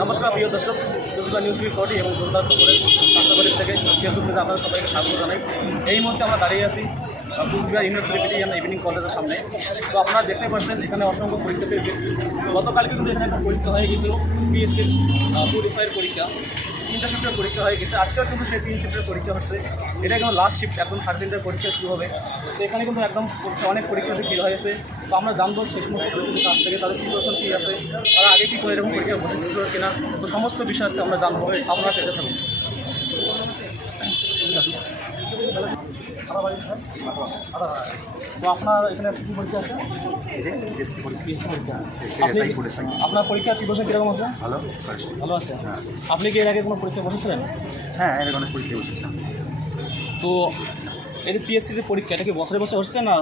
নমস্কার প্রিয় দর্শক, কুচবিহার নিউজ টিভি 40 এবং জোরদার খবরের পাশাপাশি থেকে ফেসবুক পেজে আপনাদের সবাইকে স্বাগত জানাই। এই মুহূর্তে আমরা দাঁড়িয়ে আছি কুচবিহার ইউনিভার্সিটি অ্যান্ড ইভিনিং কলেজের সামনে। তো আপনারা দেখতে পাচ্ছেন এখানে অসংখ্য পরীক্ষা পেয়েছে। গতকালকে কিন্তু এখানে একটা পরীক্ষা হয়ে গেছিলো, পিএসসির ফুড এসআইয়ের পরীক্ষা। 3টা শিফটের পরীক্ষা হয়ে গেছে, আজকেও কিন্তু সেই 3 শিফটের পরীক্ষা হচ্ছে। এটা একদম লাস্ট শিফট, এখন 3:30টায় পরীক্ষা শুরু হবে। তো এখানে কিন্তু একদম অনেক পরীক্ষাতে ভিড় হয়েছে। তো আমরা জানবো সেই সমস্ত পরীক্ষার কাছ থেকে তাদের প্রিপারেশন কী আছে, তারা আগে কী করে এরকম পরীক্ষা বসেছিল কিনা, তো সমস্ত বিষয় আজকে আমরা জানবো। আপনারা পেতে থাকুন। তো আপনার এখানে কী পরীক্ষা আছে? আপনার পরীক্ষা প্রিপারেশন কীরকম আছে? ভালো আছে। আপনি কি এর আগে কোনো পরীক্ষা বসেছিলেন? হ্যাঁ, এর অনেক পরীক্ষা বসেছিলাম। তো এই যে পিএসসি যে পরীক্ষা, এটা কি বছরে বছর হচ্ছে না?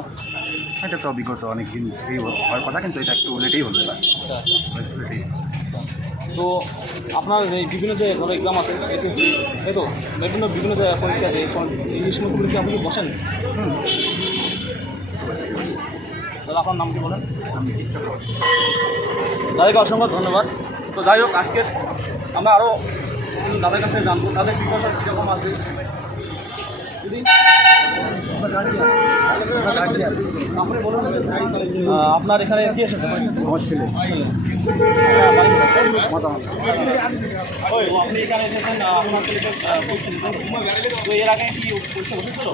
এটা তো বিগত অনেক দিন থেকেই হওয়ার কথা, কিন্তু এটা একটু লেটেই হলো। আচ্ছা আচ্ছা। তো আপনার এই বিভিন্ন যে ধরো এক্সাম আছে এসএসসি, এই তো বিভিন্ন যে পরীক্ষা আছে, ইংলিশ মতো পরীক্ষা আপনি কি বসেন? দাদা আপনার নাম কি বলেন? দাদাকে অসংখ্য ধন্যবাদ। তো যাই হোক, আজকে আমরা আরও দাদার কাছ থেকে জানবো তাদের প্রিপারেশন কীরকম আছে। যদি আপনি বলুন আপনার এখানে কি এসেছে? আমার ছেলে আপনি এখানে এসেছেন, আপনার ছেলেকে তো এর আগে কি পরীক্ষা বসেছিল?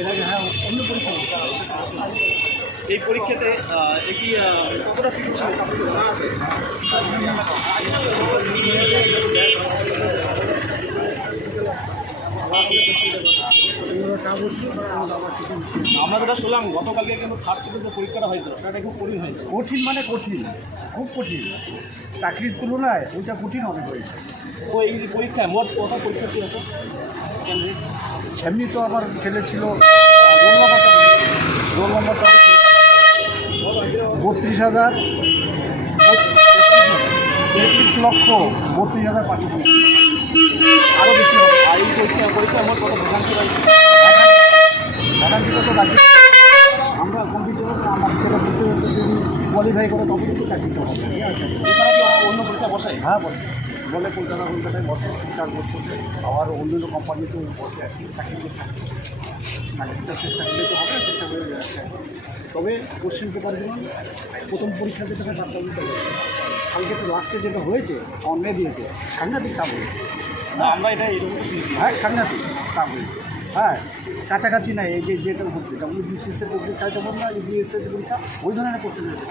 এর আগে হ্যাঁ, অন্য পরীক্ষা এই পরীক্ষাতে কি কতটা প্রিপারেশন আছে? আমরা যেটা শুনলাম গতকালকে কিন্তু থার্ড শিফটের যে পরীক্ষাটা হয়েছিল সেটা খুব কঠিন হয়েছে। কঠিন মানে কঠিন, খুব কঠিন। চাকরির তুলনায় ওইটা কঠিন অনেক হয়েছে। তো এই যে পরীক্ষায় মোট কত পরীক্ষা কী আছে? এমনি তো আমার ছেলে ছিল রোল নম্বরটা 32,000 33,32,000 আরও বেশি হবে। আর এই পরীক্ষায় মোট কত ভ্যাকান্সি রয়েছে? ভ্যাকান্সি তো বাকি। আমরা কম্পিউটার আমার ছেলে বুঝতে হচ্ছে যদি কোয়ালিফাই করে তবে কিন্তু চাকরিতে হবে। এছাড়া কি অন্য পরীক্ষা বসায়? হ্যাঁ বলে কলকাতায় বসে 4 বছর আবার অন্যান্য কোম্পানিতেও বসে আর কি চাকরিতে থাকে। চাকরিটা চেষ্টা করলে তো হবে, চেষ্টা করে যাচ্ছে। তবে কোশ্চেন পেপার যেমন প্রথম পরীক্ষা যেটা তার কালকে তো লাস্টে যেটা হয়েছে অন্যায় দিয়েছে, সাংঘাতিক কাজ হয়েছে। না, আমরা এটা এরকম শুনেছি। হ্যাঁ, সাংঘাতিক কাজ হয়েছে। হ্যাঁ, কাছাকাছি নাই। এই যেটা হচ্ছে WBCS-এর পরীক্ষা যেমন না, UPSC-এর পরীক্ষা ওই ধরনের কোশ্চেন হয়েছে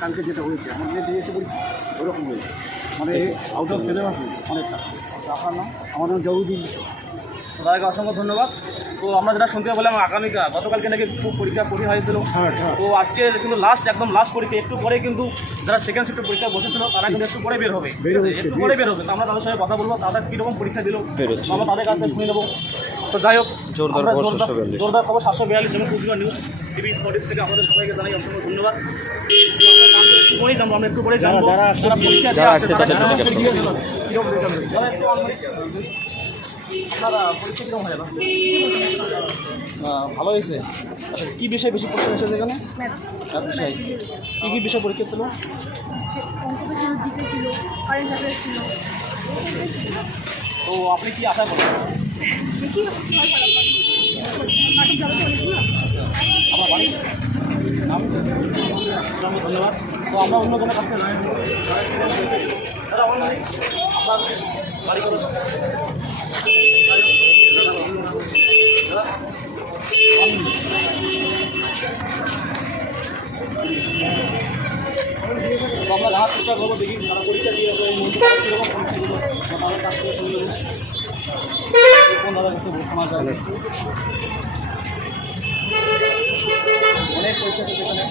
কালকে যেটা হয়েছে। আমার যে দিয়েছে পরীক্ষা ওরকম হয়েছে, মানে আউট অফ সিলেবাস হয়েছে অনেকটা। আচ্ছা, আপনার নাম? আমার নাম জহুরুদ্দিন। দাদাকে অসংখ্য ধন্যবাদ। তো আমরা যেটা শুনতে পেলাম আগামীকাল গতকালকে নাকি খুব পরীক্ষা কঠিন হয়েছিল। হ্যাঁ। তো আজকে কিন্তু একদম লাস্ট পরীক্ষা, একটু পরে কিন্তু যারা সেকেন্ড শিফটের পরীক্ষা বসেছিল তারা কিন্তু একটু পরে বের হবে। একটু পরে বের হবে। তো আমরা তাদের সঙ্গে কথা বলবো, তারা কীরকম পরীক্ষা দিল আমরা তাদের কাছ থেকে শুনে নেবো। তো যাই হোক, জোরদার খবর 742 এবং কুচবিহার নিউজ টিভি 40 থেকে আমাদের সবাইকে জানাই অসংখ্য ধন্যবাদ। আমরা একটু পরে জানবো যারা পরীক্ষা দিয়ে আসছে তারা পরীক্ষা কীরকম হয়? ভালো হয়েছে। আচ্ছা, কী বিষয়ে বেশি পরীক্ষা হয়েছে এখানে? ম্যাথ বিষয়। কী বিষয় পরীক্ষা ছিল? তো আপনি কি আশা করেন? আমার বাড়ি ধন্যবাদ। তো আমরা অন্য জনের কাছ থেকে দাদা আমার বাড়ি, আপনার বাড়ি কত? তো আমরা জানার চেষ্টা করবো, দেখি যারা পরীক্ষা দিয়েছে কীরকম পরীক্ষাগুলো তাদের কাছ থেকে শুনে দেবো কোন দাদার কাছে শোনা যায়। অনেক পরীক্ষা দিয়েছে এখানে।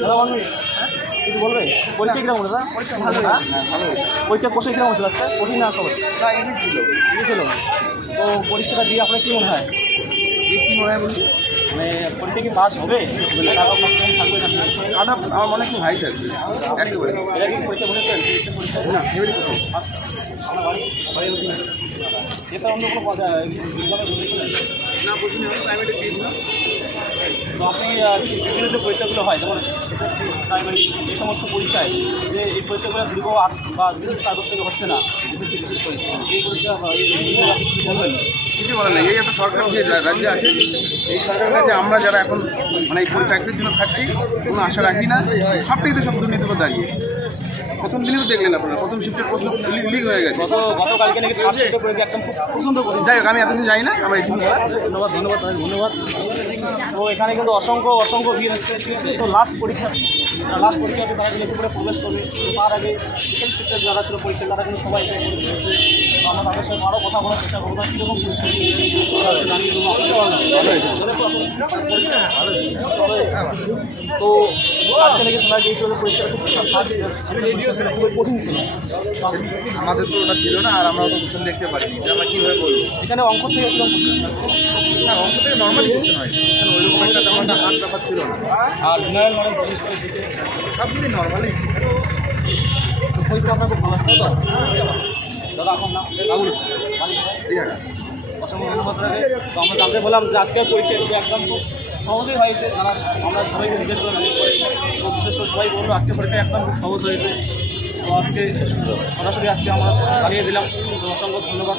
দাদা বলবি কিছু বলবে? পরীক্ষা কীরকম হলো? পরীক্ষা ভালো। ভালো। পরীক্ষা কোশ্চেন কীরকম হচ্ছিল আজকে? কঠিন না খবর? না, ছিল। তো পরীক্ষাটা দিয়ে আপনার কী মনে হয়? কী মনে হয় বলি, মানে পরীক্ষা কি পাস হবে? থাকবে না? আমার মনে হয় হাই থাকবে একেবারে। এটা কি পরীক্ষা বসেছেন? না, এবারে আমার বাড়ি এটা অন্য কোনো না বসুন, প্রাইভেটে দিই না। তো আপনি বিভিন্ন যে পরীক্ষাগুলো হয় যেমন SSC প্রাইমারি এই সমস্ত পরীক্ষায় যে এই পরীক্ষাগুলো দীর্ঘ 8 বা 4 বছর থেকে হচ্ছে না এসএসসি বিশেষ করে এই পরীক্ষা কিছু বলবেন? কিছু বলার নেই। এই একটা সরকার যে রাজ্যে আছে, এই সরকারের কাছে আমরা যারা এখন মানে এই চাকরির জন্য খাচ্ছি কোনো আশা রাখি না। সবটাই তো সব দুর্নীতির উপর দাঁড়িয়ে। প্রথম দিনই তো দেখলেন আপনারা, প্রথম শিফটের প্রশ্ন লিক হয়ে গেছে। গতকালকে নাকি ফার্স্ট শিফটের পরীক্ষা একদম খুব পছন্দ করি। যাই হোক, আমি এতদিন যাই না, আমার একটু ধন্যবাদ ধন্যবাদ ধন্যবাদ। তো এখানে কিন্তু অসংখ্য অসংখ্য ভিড় হচ্ছে। তো লাস্ট পরীক্ষাতে তারা কিন্তু করে প্রবেশ করবে। তো তার আগে সেকেন্ড শিফটের যারা ছিল পরীক্ষা তারা কিন্তু সবাই এখানে করে দিয়েছে। তো আমরা তাদের সাথে আরও কথা বলার চেষ্টা করবো কীরকম জানিয়ে দেবো। তো আজকে নাকি শোনা গিয়েছিল পরীক্ষাটা খুব কঠিন ছিল। আমাদের তো ওটা ছিল না, আর আমরা তো কোশ্চেন দেখতে পারিনি, আমরা কীভাবে বলবো। এখানে অঙ্ক থেকে কীরকম না, অঙ্ক থেকে নর্মালি কোশ্চেন হয়, ওইরকম একটা তেমন একটা হাত ব্যাপার ছিল না। আর জেনারেল নলেজ বিশেষ করে দিকে সবগুলি নর্মালি ছিল। পরীক্ষা আপনার খুব ভালো ছিল তো দাদা আপনার নাম বাবুল অসংখ্য ধন্যবাদ থাকে। তো আমরা জানতে বললাম যে আজকের পরীক্ষা কিন্তু একদম খুব সহজেই হয়েছে। তারা আমরা সবাইকে জিজ্ঞেস করে তো বিশেষ করে সবাই বললো আজকের পরীক্ষা একদম খুব সহজ হয়েছে। তো আজকে সরাসরি আজকে আমরা জানিয়ে দিলাম। তো অসংখ্য ধন্যবাদ।